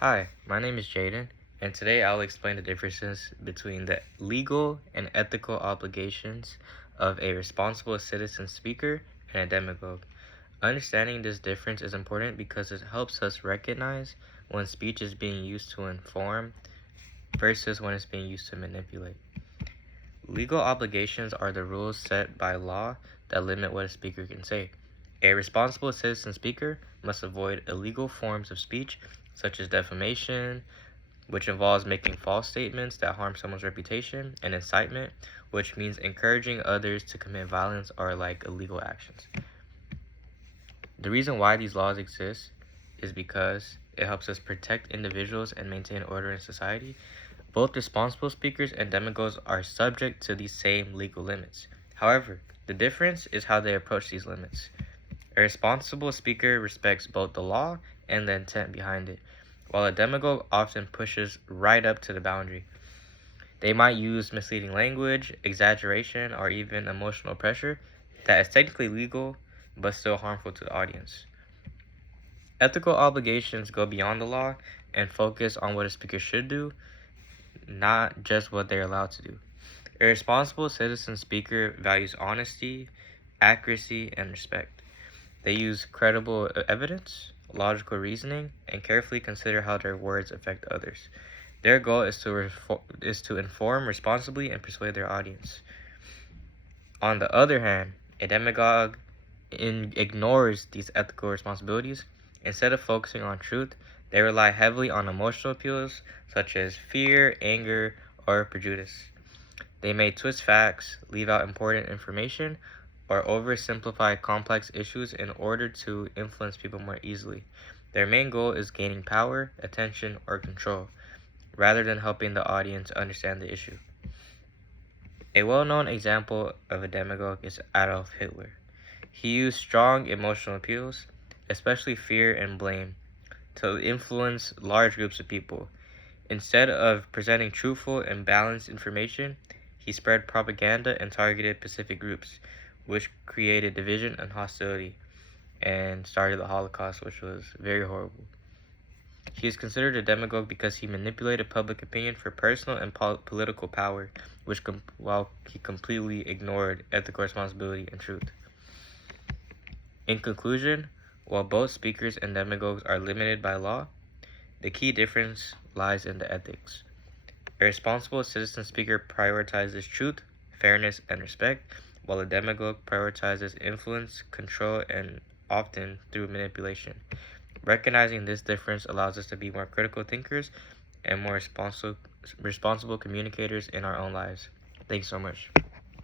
Hi, my name is Jaden, and today I'll explain the differences between the legal and ethical obligations of a responsible citizen speaker and a demagogue. Understanding this difference is important because it helps us recognize when speech is being used to inform versus when it's being used to manipulate. Legal obligations are the rules set by law that limit what a speaker can say. A responsible citizen speaker must avoid illegal forms of speech such as defamation, which involves making false statements that harm someone's reputation, and incitement, which means encouraging others to commit violence or like illegal actions. The reason why these laws exist is because it helps us protect individuals and maintain order in society. Both responsible speakers and demagogues are subject to these same legal limits. However, the difference is how they approach these limits. A responsible speaker respects both the law and the intent behind it, while a demagogue often pushes right up to the boundary. They might use misleading language, exaggeration, or even emotional pressure that is technically legal but still harmful to the audience. Ethical obligations go beyond the law and focus on what a speaker should do, not just what they're allowed to do. A responsible citizen speaker values honesty, accuracy, and respect. They use credible evidence, logical reasoning, and carefully consider how their words affect others. Their goal is to inform responsibly and persuade their audience. On the other hand, a demagogue ignores these ethical responsibilities. Instead of focusing on truth, they rely heavily on emotional appeals such as fear, anger, or prejudice. They may twist facts, leave out important information, or oversimplify complex issues in order to influence people more easily. Their main goal is gaining power, attention, or control, rather than helping the audience understand the issue. A well-known example of a demagogue is Adolf Hitler. He used strong emotional appeals, especially fear and blame, to influence large groups of people. Instead of presenting truthful and balanced information, he spread propaganda and targeted specific groups, which created division and hostility and started the Holocaust, which was very horrible. He is considered a demagogue because he manipulated public opinion for personal and political power, while he completely ignored ethical responsibility and truth. In conclusion, while both speakers and demagogues are limited by law, the key difference lies in the ethics. A responsible citizen speaker prioritizes truth, fairness, and respect, while a demagogue prioritizes influence, control, and often through manipulation. Recognizing this difference allows us to be more critical thinkers and more responsible communicators in our own lives. Thanks so much.